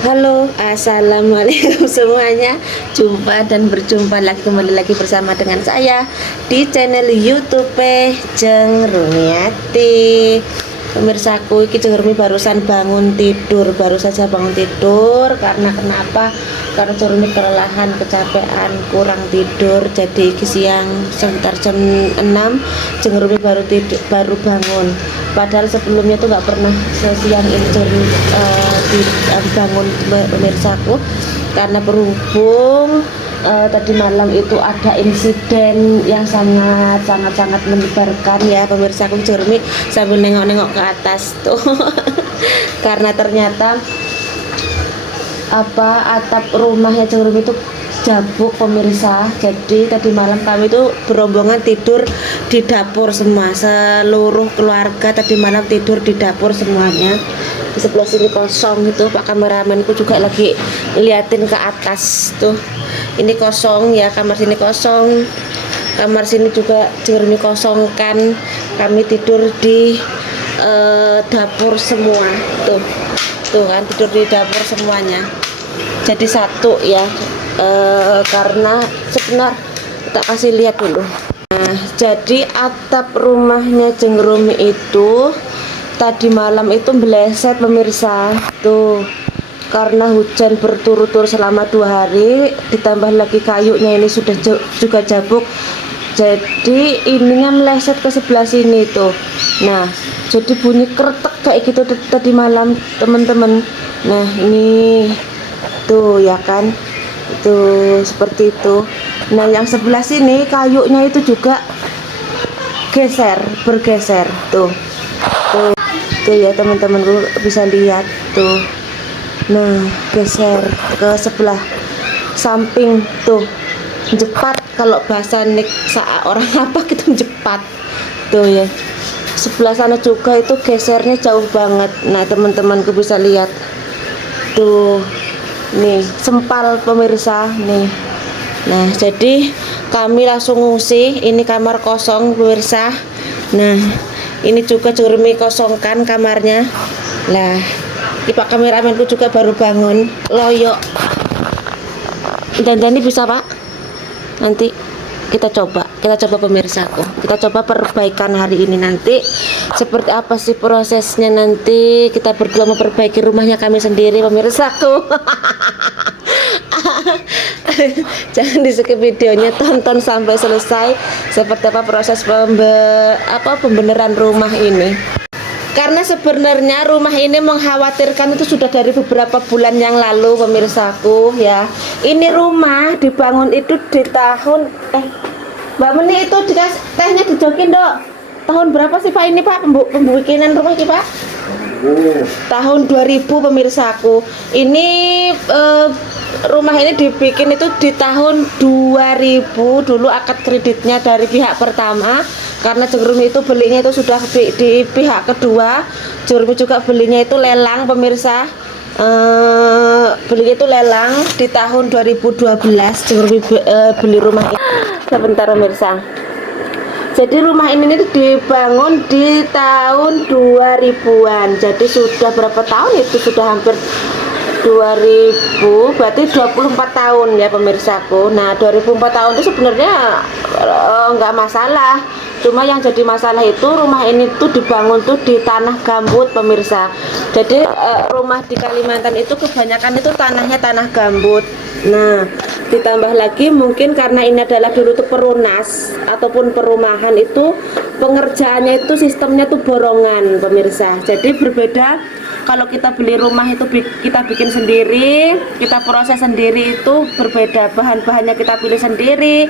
Halo, assalamualaikum semuanya. Jumpa dan berjumpa lagi kembali lagi bersama dengan saya di channel YouTube Jeng Rumiati. Pemirsaku, iki Jeng Rumi barusan bangun tidur, baru saja bangun tidur. Karena kenapa? Karena Jeng Rumi kelelahan, kecapean, kurang tidur. Jadi iki siang sekitar jam 6 Jeng Rumi baru tidur, baru bangun. Padahal sebelumnya tuh nggak pernah sesiang ini Jeng Rumi bangun, pemirsaku, karena berhubung tadi malam itu ada insiden yang sangat menyebarkan ya pemirsaku. Jermi sambil nengok-nengok ke atas tuh karena ternyata atap rumahnya Jermi itu jabuk pemirsa. Jadi tadi malam kami itu berombongan tidur di dapur semua, seluruh keluarga tadi malam tidur di dapur semuanya. Di sebelah sini kosong itu, Pak kameramenku juga lagi liatin ke atas tuh. Ini kosong ya, kamar sini kosong, kamar sini juga Jermi kosong kan. Kami tidur di dapur semua tuh kan, tidur di dapur semuanya jadi satu ya. Karena sebentar tak kasih lihat dulu. Nah, jadi atap rumahnya Jeng Rumi itu tadi malam itu meleset pemirsa tuh, karena hujan berturut-turut selama 2 hari, ditambah lagi kayunya ini sudah juga jabuk, jadi ininya meleset ke sebelah sini tuh. Nah, jadi bunyi kretek kayak gitu tadi malam teman-teman. Nah, ini tuh ya kan, itu seperti itu. Nah, yang sebelah sini kayunya itu juga bergeser tuh ya teman-temanku bisa lihat tuh. Nah, geser ke sebelah samping tuh, jepat kalau bahasa nik saat orang apa gitu, jepat tuh ya. Sebelah sana juga itu gesernya jauh banget. Nah, teman-temanku bisa lihat tuh, nih sempal pemirsa nih. Nah, jadi kami langsung ngungsi. Ini kamar kosong pemirsa. Nah, ini juga Jermi kosongkan kamarnya. Lah, Pak kameramenku juga baru bangun, loyok. Dan ini bisa Pak, nanti kita coba pemirsaku, kita coba perbaikan hari ini. Nanti seperti apa sih prosesnya, nanti kita berdua memperbaiki rumahnya kami sendiri pemirsaku. Jangan di skip videonya, tonton sampai selesai seperti apa proses pembeneran rumah ini. Karena sebenarnya rumah ini mengkhawatirkan itu sudah dari beberapa bulan yang lalu pemirsaku ya. Ini rumah dibangun itu di tahun Mbak Meni itu tehnya dijokin dok. Tahun berapa sih Pak ini Pak pembikinan rumah ini Pak? Tahun 2000 pemirsaku. Ini rumah ini dibikin itu di tahun 2000. Dulu akad kreditnya dari pihak pertama, karena Jeng Rumi itu belinya itu sudah di pihak kedua. Jeng Rumi juga belinya itu lelang pemirsa. Beli itu lelang di tahun 2012. Jeng Rumi beli rumah ini. Sebentar pemirsa. Jadi rumah ini dibangun di tahun 2000-an. Jadi sudah berapa tahun itu? Sudah hampir 2000, berarti 24 tahun ya pemirsaku. Nah, 24 tahun itu sebenarnya nggak masalah. Cuma yang jadi masalah itu rumah ini tuh dibangun tuh di tanah gambut pemirsa. Jadi rumah di Kalimantan itu kebanyakan itu tanahnya tanah gambut. Nah, ditambah lagi mungkin karena ini adalah dulu tuh perunas ataupun perumahan, itu pengerjaannya itu sistemnya tuh borongan pemirsa. Jadi berbeda kalau kita beli rumah itu kita bikin sendiri, kita proses sendiri, itu berbeda. Bahan-bahannya kita pilih sendiri,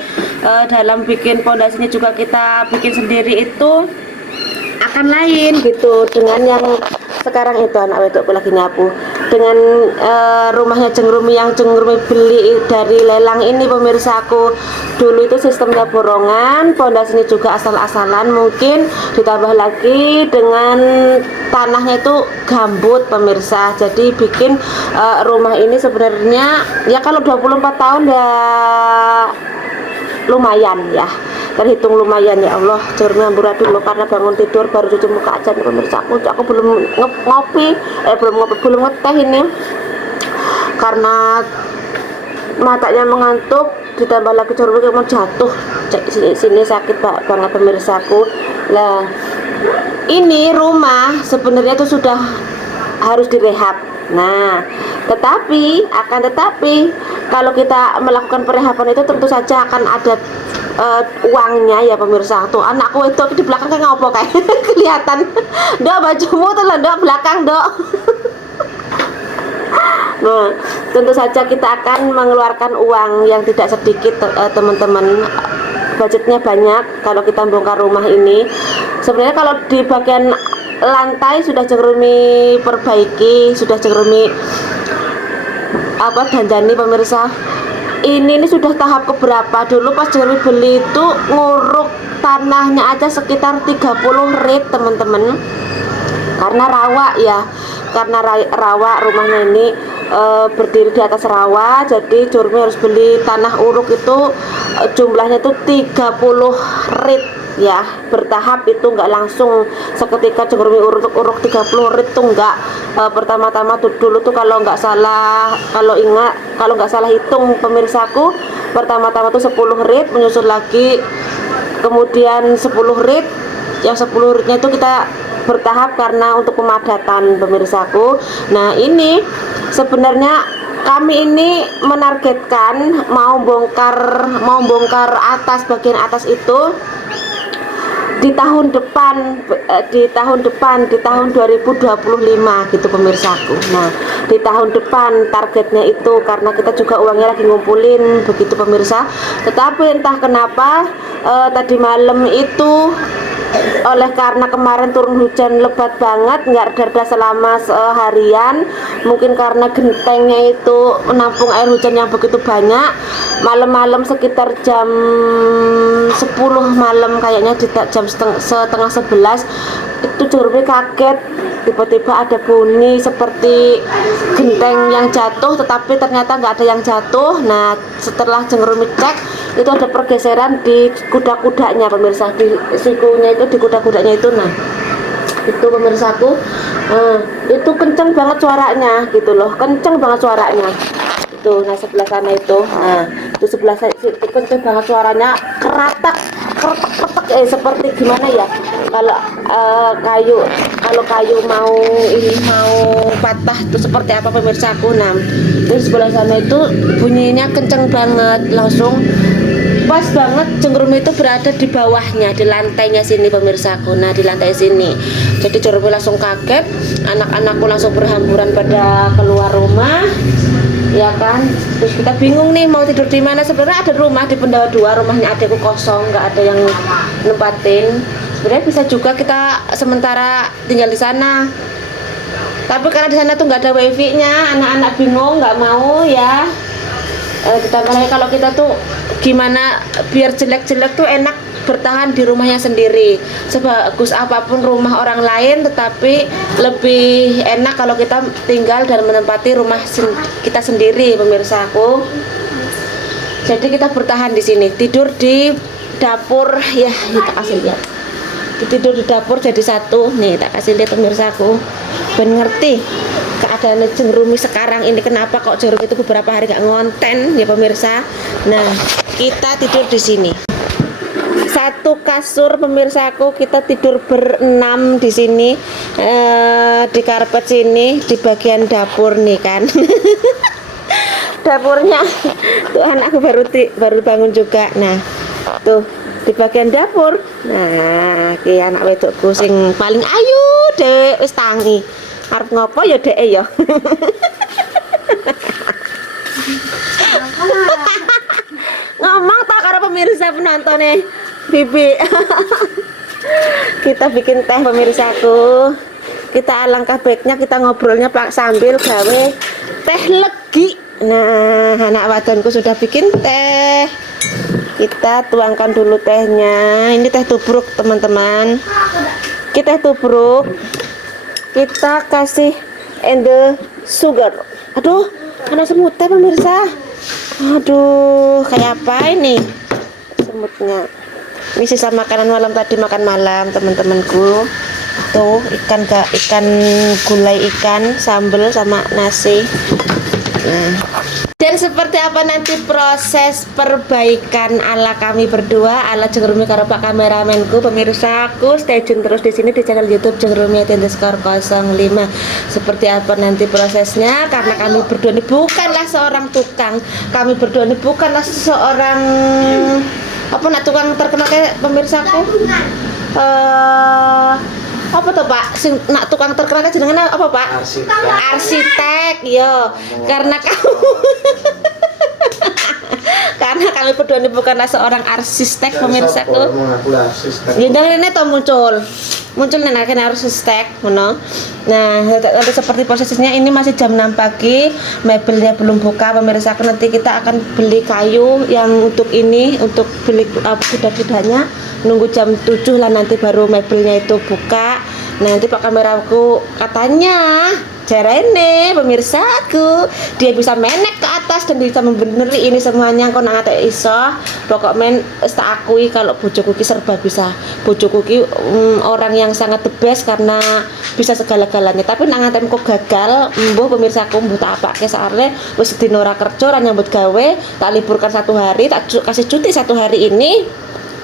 dalam bikin pondasinya juga kita bikin sendiri, itu akan lain gitu dengan yang sekarang itu. Anak wedokku lagi nyapu. Dengan rumahnya Jeng Rumi yang Jeng Rumi beli dari lelang ini pemirsaku, dulu itu sistemnya borongan, pondasinya juga asal-asalan, mungkin ditambah lagi dengan tanahnya itu gambut pemirsa. Jadi bikin rumah ini sebenarnya ya kalau 24 tahun ya lumayan ya, terhitung lumayan ya Allah. Jermi amburadul dulu karena bangun tidur baru cuci muka aja nih pemirsa. Aku belum ngopi, belum ngeteh ini. karena matanya mengantuk, ditambah lagi Jorwi mau jatuh. Sini sakit banget pemirsaku. Lah ini rumah sebenarnya itu sudah harus direhab. Nah tetapi kalau kita melakukan perehaban itu tentu saja akan ada uangnya ya pemirsa. Tuh anakku itu di belakang kayak ngopo kayak kelihatan. Dok bajumu tuh lah dok belakang dok. Nah tentu saja kita akan mengeluarkan uang yang tidak sedikit teman-teman. Budgetnya banyak kalau kita bongkar rumah ini. Sebenarnya kalau di bagian lantai sudah Jengrumi perbaiki, sudah Jengrumi danjani pemirsa. Ini sudah tahap keberapa. Dulu pas Jengrumi beli itu nguruk tanahnya aja sekitar 30 rit teman-teman, karena rawa ya, karena rawa rumahnya ini berdiri di atas rawa, jadi Jormi harus beli tanah uruk itu jumlahnya itu 30 rit ya, bertahap, itu enggak langsung seketika Jormi uruk 30 rit tuh enggak. Pertama-tama dulu tuh kalau nggak salah hitung pemirsaku, pertama-tama tuh 10 rit, menyusul lagi kemudian 10 rit, yang 10 ritnya itu kita bertahap karena untuk pemadatan pemirsaku. Nah ini sebenarnya kami ini menargetkan mau bongkar atas, bagian atas itu di tahun depan, di tahun 2025 gitu pemirsaku. Nah di tahun depan targetnya itu, karena kita juga uangnya lagi ngumpulin begitu pemirsa. Tetapi entah kenapa tadi malam itu karena kemarin turun hujan lebat banget, nggak reda selama seharian, mungkin karena gentengnya itu menampung air hujan yang begitu banyak. Malam-malam sekitar jam 10 malam kayaknya, di jam setengah 11 itu Jormi kaget, tiba-tiba ada bunyi seperti genteng yang jatuh, tetapi ternyata nggak ada yang jatuh. Nah setelah Jormi cek, itu ada pergeseran di kuda-kudanya pemirsa, di sikunya itu, di kuda-kudanya itu. Nah itu pemirsaku, itu kenceng banget suaranya gitu loh, kenceng banget suaranya itu. Nah sebelah sana itu, nah itu sebelah itu kenceng banget suaranya, keratak seperti gimana ya, kalau kayu mau patah itu seperti apa pemirsaku. Nah itu sebelah sana itu bunyinya kenceng banget, langsung pas banget Jengrumi itu berada di bawahnya, di lantainya sini pemirsaku. Nah di lantai sini, jadi Jengrumi langsung kaget, anak-anakku langsung berhamburan pada keluar rumah ya kan. Terus kita bingung nih mau tidur di mana. Sebenarnya ada rumah di Pendawa 2, rumahnya adikku kosong, nggak ada yang nempatin. Sebenarnya bisa juga kita sementara tinggal di sana, tapi karena di sana tuh nggak ada wifi nya, anak-anak bingung, nggak mau ya. Ditambah lagi kalau kita tuh gimana biar jelek-jelek tuh enak bertahan di rumahnya sendiri. Sebagus apapun rumah orang lain, tetapi lebih enak kalau kita tinggal dan menempati rumah kita sendiri pemirsaku. Jadi kita bertahan di sini, tidur di dapur ya, kita kasih lihat. Tidur di dapur jadi satu nih, tak kasih lihat pemirsaku, ben ngerti keadaan Jengrumi sekarang ini, kenapa kok Jengrumi itu beberapa hari gak ngonten ya pemirsa. Nah kita tidur di sini, satu kasur pemirsaku, kita tidur berenam di sini, di karpet sini, di bagian dapur nih kan. Dapurnya tuh anakku baru bangun juga. Nah tuh di bagian dapur. Nah ki anak wedokku sing paling ayu dek, wis tangi arep ngopo ya dek ya. Ngomong tak karo pemirsa penontonnya Bibi. Kita bikin teh pemirsaku, kita alangkah baiknya kita ngobrolnya pak sambil gawe teh legi. Nah anak wadonku sudah bikin teh, kita tuangkan dulu tehnya. Ini teh tubruk teman-teman, kita tubruk, kita kasih the sugar. Aduh karena semut teh pemirsa, aduh kayak apa ini semutnya. Ini sisa makanan malam tadi, makan malam teman-temanku. Tuh ikan gulai ikan sambal sama nasi. Nah, dan seperti apa nanti proses perbaikan ala kami berdua, ala Jengrumi karo Pak kameramenku, pemirsa aku stay tune terus di sini di channel YouTube Jengrumi _05. Seperti apa nanti prosesnya, karena kami berdua ini bukanlah seorang tukang, kami berdua ini bukanlah seorang apa nak tukang terkenal kayak pemirsaku. Apa tuh Pak? Sing nak tukang terkenal jenengan apa Pak? Arsitek. Yo, karena kamu karena kami berdua ini bukanlah seorang arsitek pemirsaku. Ya jangan ini tuh muncul nih akhirnya arsitek, ngono. Nah, nanti seperti prosesnya ini masih jam 6 pagi, mebelnya belum buka pemirsaku. Nanti kita akan beli kayu yang untuk ini, untuk beli kuda-kudanya. Nunggu jam 7 lah nanti baru mebelnya itu buka. Nah, nanti Pak kameraku katanya jarene pemirsaku dia bisa menek ke atas dan bisa membeneri ini semuanya. Kok nang ate iso pokok men tak akui kalau bojoku ki serba bisa. Bojoku ki orang yang sangat the best karena bisa segala-galanya. Tapi nang ate kok gagal, mbuh pemirsaku mbuh tak apake sakare wis dina ora kerja ora nyambut gawe, tak liburkan 1 hari, tak kasih cuti 1 hari ini.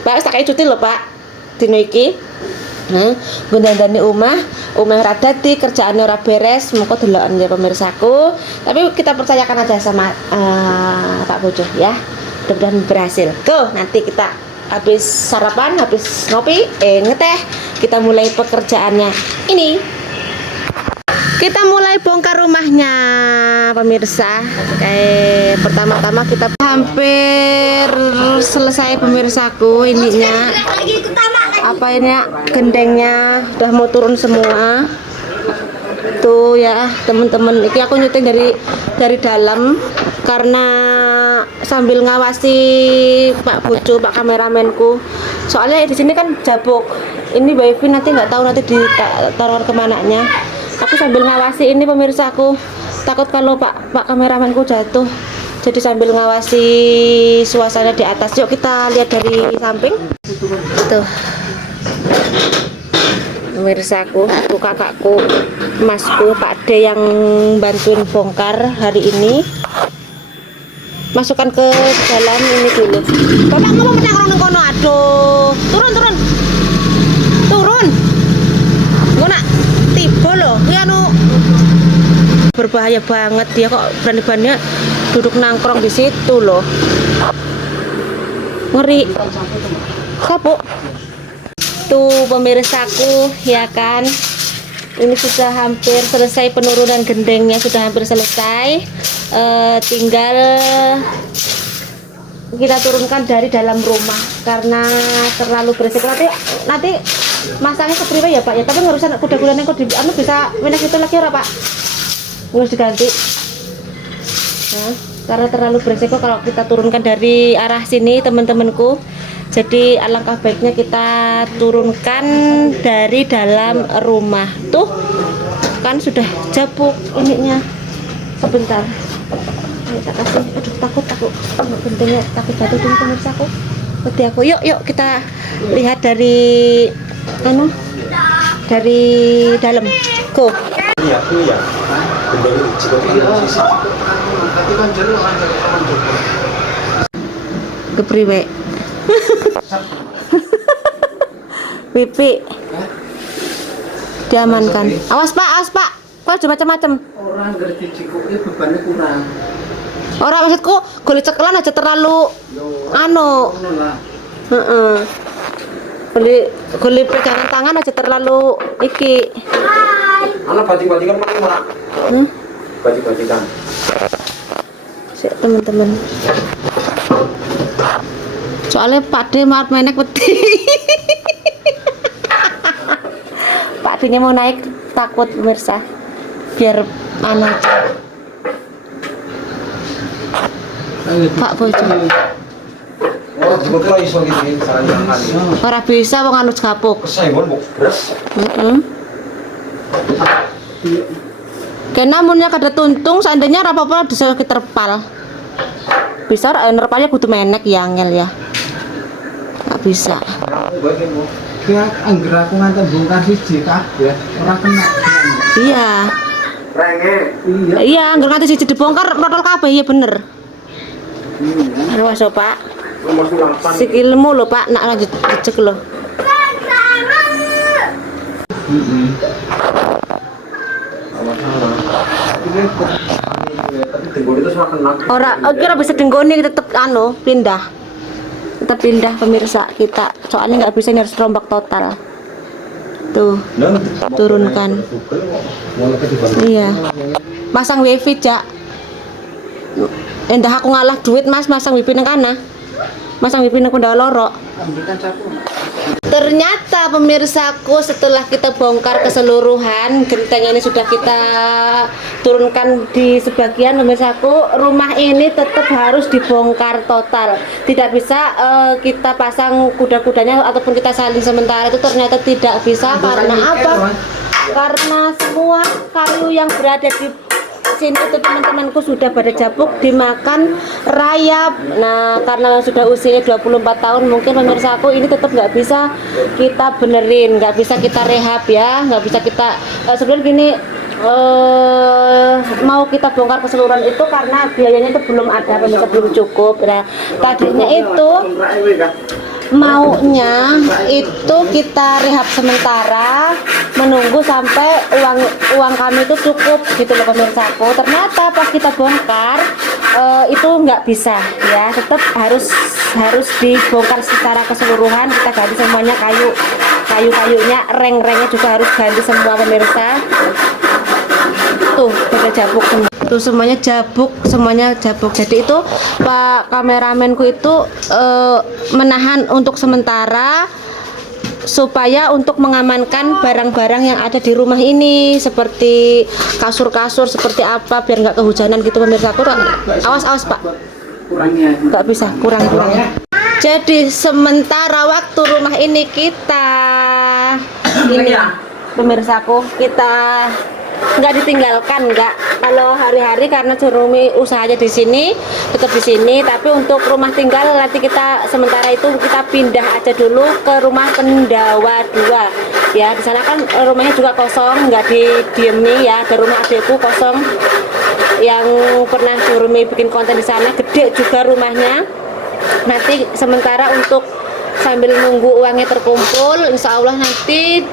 Pak, tak kasih cuti lho Pak dino iki. Gundandani omah ora dadi, kerjaannya ora beres, moko deloken ya pemirsaku. Tapi kita percayakan aja sama Pak Bojo ya. Mudah-mudahan berhasil. Tuh, nanti kita habis sarapan, habis ngopi, ngeteh, kita mulai pekerjaannya. Ini kita mulai bongkar rumahnya pemirsa. Kayak pertama-tama kita hampir selesai pemirsaku ininya. Apa ini gendengnya udah mau turun semua. Tuh ya teman-teman, ini aku nyuting dari dalam karena sambil ngawasi Pak Bojo, Pak kameramenku. Soalnya di sini kan jabuk. Ini wifi nanti nggak tahu nanti ditaruh kemananya. Aku sambil ngawasi ini pemirsaku, takut kalau Pak kameramenku jatuh. Jadi sambil ngawasi suasana di atas. Yuk kita lihat dari samping. Tuh pemirsaku, aku kakakku, masku, Pak D yang bantuin bongkar hari ini. Masukkan ke dalam ini dulu. Bapak ngomong menang nang kono. Aduh, turun. Ngono tiba loh. Ki anu berbahaya banget, dia kok berani-beraninya duduk nangkrong di situ loh. Ngeri. Kapuk. Tuh pemirsaku ya kan, ini sudah hampir selesai, penurunan gendengnya sudah hampir selesai. Tinggal kita turunkan dari dalam rumah karena terlalu berisiko. Nanti masangnya kepriwe ya Pak ya, tapi ngurusan kuda-kudanya kok di anu bisa menek itu lagi ora Pak, harus diganti. Nah, karena terlalu berisiko kalau kita turunkan dari arah sini teman-temanku. Jadi alangkah baiknya kita turunkan dari dalam rumah. Tuh kan sudah jabuk ininya. Sebentar, kita kasih. Aduh takut aku gendengnya, takut jatuh dulu pemirsaku. Berarti aku yuk kita lihat dari dari dalam. Go. Kepriwe pipi diamankan. Awas Pak, kok aja macam-macam. Orang ngerti cikuke bebannya kurang. Orang maksudku golek cekelan aja terlalu anu. Heeh. Golek pegangan tangan aja terlalu iki. Ana batik-batikan paling ora. Batik-batikan. Sik teman-teman. Soalnya Pak D mau menek peti. Pak D-nya mau naik takut pemirsa. Biar anak Pak Bojo. Oh, juga iso gitu sarangan. Ora bisa wong anu gapuk. Kesayon kok beres. Kena munnya kada tuntung seandainya ora apa-apa bisa terpal. Bisa ora nerpalnya butuh menek ya angel ya. Nggak bisa. Ya angger aku ngantek bongkar siji kabeh ora kena. Iya. Renge. Iya. Iya, anggar nganti siji dibongkar protol kabeh ya bener. Awas lho, Pak. Nomor 8. Sikilmu lho, Pak, nak lanjut jejeg lho. Tapi tenggol itu sama kena. Ora, kira bisa denggone tetep pindah. Tetap pindah pemirsa kita. Soalnya nggak bisa ini harus rombak total. Tuh, turunkan. Iya. Masang wifi, Cak. Endah aku ngalah duit, Mas, masang wifi nang kana. Masang wifi nang Kunda Loro. Ternyata pemirsaku, setelah kita bongkar keseluruhan, genteng ini sudah kita turunkan di sebagian. Pemirsaku, rumah ini tetap harus dibongkar total. Tidak bisa kita pasang kuda-kudanya ataupun kita salin sementara, itu ternyata tidak bisa. Karena apa? Karena semua kayu yang berada di sini itu teman-temanku sudah pada japuk dimakan rayap. Nah, karena sudah usianya 24 tahun, mungkin pemirsa aku ini tetap nggak bisa kita benerin, nggak bisa kita rehab ya, nggak bisa kita sebenarnya gini, mau kita bongkar keseluruhan itu karena biayanya itu belum ada, pemirsa, belum cukup. Nah, tadinya itu maunya itu kita rehab sementara menunggu sampai uang kami itu cukup gitu loh pemirsaku. Ternyata pas kita bongkar itu nggak bisa ya, tetap harus dibongkar secara keseluruhan. Kita ganti semuanya, kayu-kayunya, reng-rengnya juga harus ganti semua pemirsa. Tuh pada jabuk semua. Tuh semuanya jabuk. Jadi itu Pak kameramenku itu menahan untuk sementara supaya untuk mengamankan barang-barang yang ada di rumah ini, seperti kasur-kasur seperti apa, biar nggak kehujanan gitu pemirsa. Awas Pak, Kurangnya nggak bisa, kurang. Jadi sementara waktu rumah ini kita ini pemirsaku, kita nggak ditinggalkan, nggak. Kalau hari-hari karena Jerumi usahanya di sini, tetap di sini. Tapi untuk rumah tinggal nanti kita sementara itu kita pindah aja dulu ke rumah Pendawa 2 ya. Di sana kan rumahnya juga kosong, nggak didiemi ya. Ada rumah adikku kosong yang pernah Jerumi bikin konten di sana, gede juga rumahnya. Nanti sementara untuk sambil nunggu uangnya terkumpul, insya Allah nanti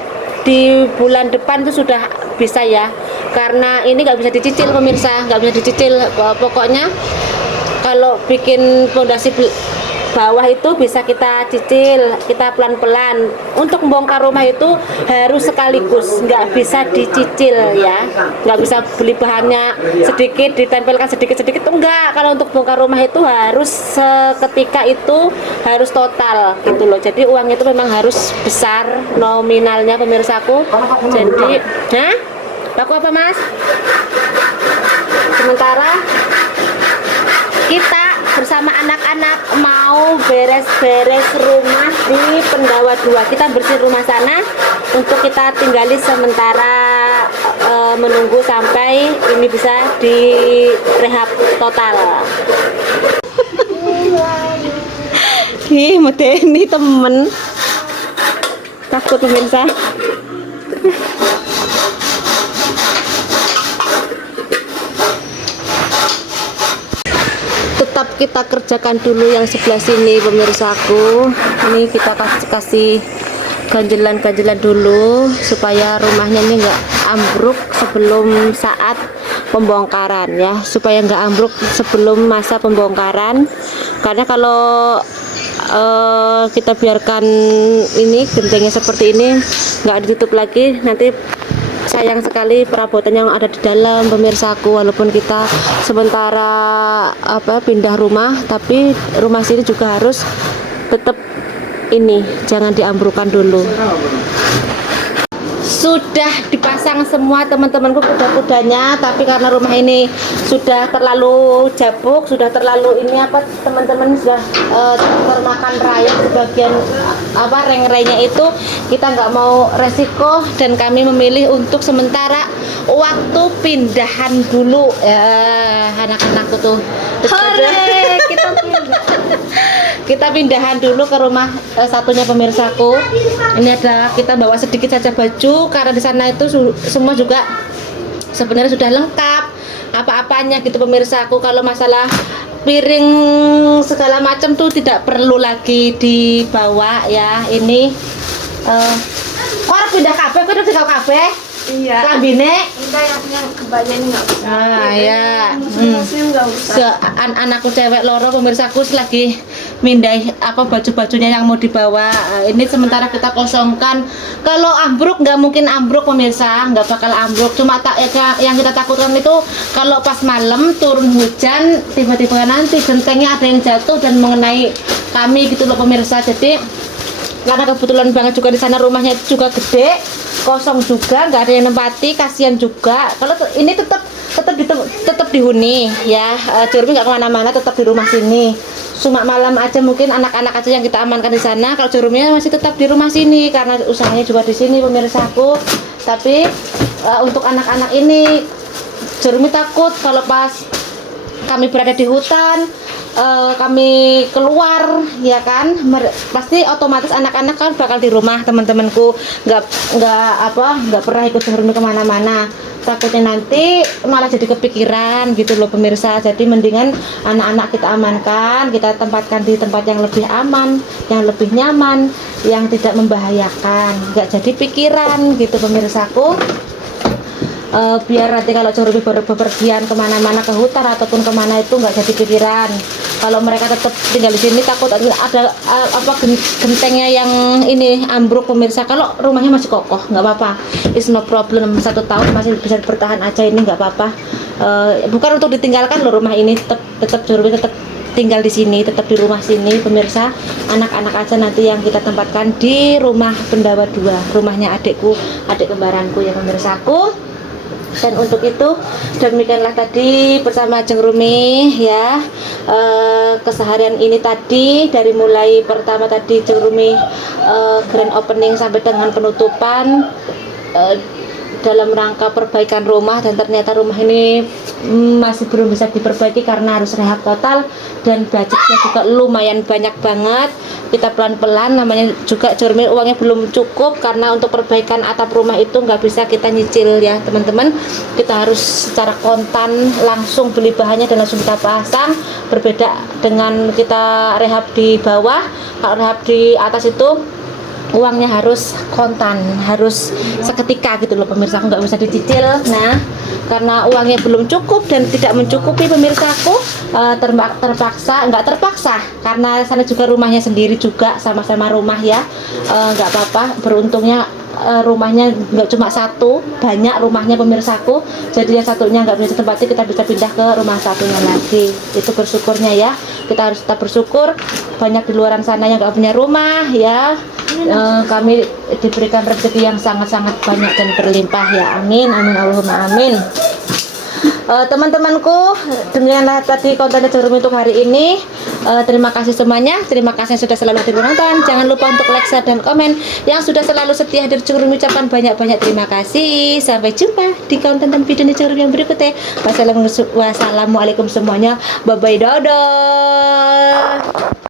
di bulan depan itu sudah bisa ya, karena ini nggak bisa dicicil pemirsa, nggak bisa dicicil. Pokoknya kalau bikin fondasi bawah itu bisa kita cicil, kita pelan-pelan. Untuk membongkar rumah itu harus sekaligus, nggak bisa dicicil ya, nggak bisa beli bahannya sedikit ditempelkan sedikit-sedikit, enggak. Kalau untuk bongkar rumah itu harus seketika, itu harus total gitu loh. Jadi uangnya itu memang harus besar nominalnya pemirsaku. Jadi laku apa Mas? Sementara kita bersama anak-anak mau beres-beres rumah di Pendawa 2. Kita bersih rumah sana untuk kita tinggali sementara, menunggu sampai ini bisa direhab total. Ih, medeni temen. Takut pemirsa. Tetap kita kerjakan dulu yang sebelah sini pemirsaku. Ini kita kasih ganjelan dulu supaya rumahnya ini enggak ambruk sebelum saat pembongkaran ya, supaya enggak ambruk sebelum masa pembongkaran. Karena kalau kita biarkan ini gentengnya seperti ini enggak ditutup lagi, nanti sayang sekali perabotan yang ada di dalam pemirsaku. Walaupun kita sementara pindah rumah, tapi rumah sini juga harus tetap ini, jangan diambrukkan dulu. Sudah dipasang semua teman-temanku kuda-kudanya, tapi karena rumah ini sudah terlalu jabuk, sudah terlalu ini teman-teman, sudah termakan rayap sebagian reng-rengnya itu, kita nggak mau resiko dan kami memilih untuk sementara waktu pindahan dulu ya. Anak-anakku tuh kita pindahan dulu ke rumah satunya pemirsaku. Ini ada, kita bawa sedikit saja baju karena di sana itu semua juga sebenarnya sudah lengkap apa-apanya gitu pemirsa aku. Kalau masalah piring segala macam tuh tidak perlu lagi dibawa ya. Ini kok pindah kabeh, kok udah tinggal kabeh. Iya. Lambine Udah yang kebayang nggak usah. ah ya. Musim nggak usah. Anakku cewek loro pemirsaku lagi mindai apa baju-bajunya yang mau dibawa. Ini sementara kita kosongkan. Kalau ambruk nggak mungkin ambruk pemirsa, nggak bakal ambruk. Cuma yang kita takutkan itu kalau pas malam turun hujan tiba-tiba nanti gentengnya ada yang jatuh dan mengenai kami gitu loh pemirsa. Jadi karena kebetulan banget juga di sana rumahnya juga gede, kosong juga, nggak ada yang nempati, kasihan juga. Kalau ini tetap dihuni ya, Jeremy nggak kemana-mana, tetap di rumah sini. Cuma malam aja mungkin anak-anak aja yang kita amankan di sana. Kalau Jeremy masih tetap di rumah sini karena usahanya juga di sini pemirsaku. Tapi untuk anak-anak ini Jeremy takut kalau pas kami berada di hutan, kami keluar ya kan, pasti otomatis anak-anak kan bakal di rumah. Teman-temanku nggak pernah ikut Jeremy kemana-mana, takutnya nanti malah jadi kepikiran gitu loh pemirsa. Jadi mendingan anak-anak kita amankan, kita tempatkan di tempat yang lebih aman, yang lebih nyaman, yang tidak membahayakan, nggak jadi pikiran gitu pemirsaku. Biar nanti kalau Jeremy bepergian kemana-mana ke hutan ataupun kemana itu nggak jadi pikiran. Kalau mereka tetap tinggal di sini takut ada gentengnya yang ini ambruk pemirsa. Kalau rumahnya masih kokoh nggak apa-apa, it's no problem, 1 tahun masih bisa bertahan aja, ini nggak apa-apa. Bukan untuk ditinggalkan loh rumah ini, tetap Jeremy tetap tinggal di sini, tetap di rumah sini pemirsa. Anak-anak aja nanti yang kita tempatkan di rumah Pendawa 2, rumahnya adik kembaranku ya pemirsaku. Dan untuk itu demikianlah tadi bersama Jeng Rumi ya, keseharian ini tadi dari mulai pertama tadi Jeng Rumi grand opening sampai dengan penutupan dalam rangka perbaikan rumah. Dan ternyata rumah ini masih belum bisa diperbaiki karena harus rehab total dan budgetnya juga lumayan banyak banget. Kita pelan-pelan, namanya juga Jeremy uangnya belum cukup karena untuk perbaikan atap rumah itu nggak bisa kita nyicil ya teman-teman. Kita harus secara kontan langsung beli bahannya dan langsung kita pasang. Berbeda dengan kita rehab di bawah. Kalau rehab di atas itu uangnya harus kontan, harus seketika gitu loh pemirsa, nggak bisa dicicil. Nah, karena uangnya belum cukup dan tidak mencukupi pemirsaku, nggak terpaksa karena sana juga rumahnya sendiri juga, sama-sama rumah ya, nggak apa-apa. Beruntungnya rumahnya nggak cuma satu, banyak rumahnya pemirsaku. Jadi yang satunya nggak bisa ditempati, kita bisa pindah ke rumah satunya lagi. Itu bersyukurnya ya, kita harus tetap bersyukur. Banyak di luaran sana yang nggak punya rumah ya. Kami diberikan rezeki yang sangat-sangat banyak dan berlimpah ya, amin amin Allahumma amin. Teman-temanku, demikianlah tadi konten Jeremy untuk hari ini. Terima kasih semuanya, terima kasih yang sudah selalu hadir menonton. Jangan lupa untuk like, share, dan komen. Yang sudah selalu setia hadir Jeremy ucapkan banyak-banyak terima kasih. Sampai jumpa di konten dan video Jeremy yang berikutnya. Wassalamualaikum semuanya, bye bye, dadah.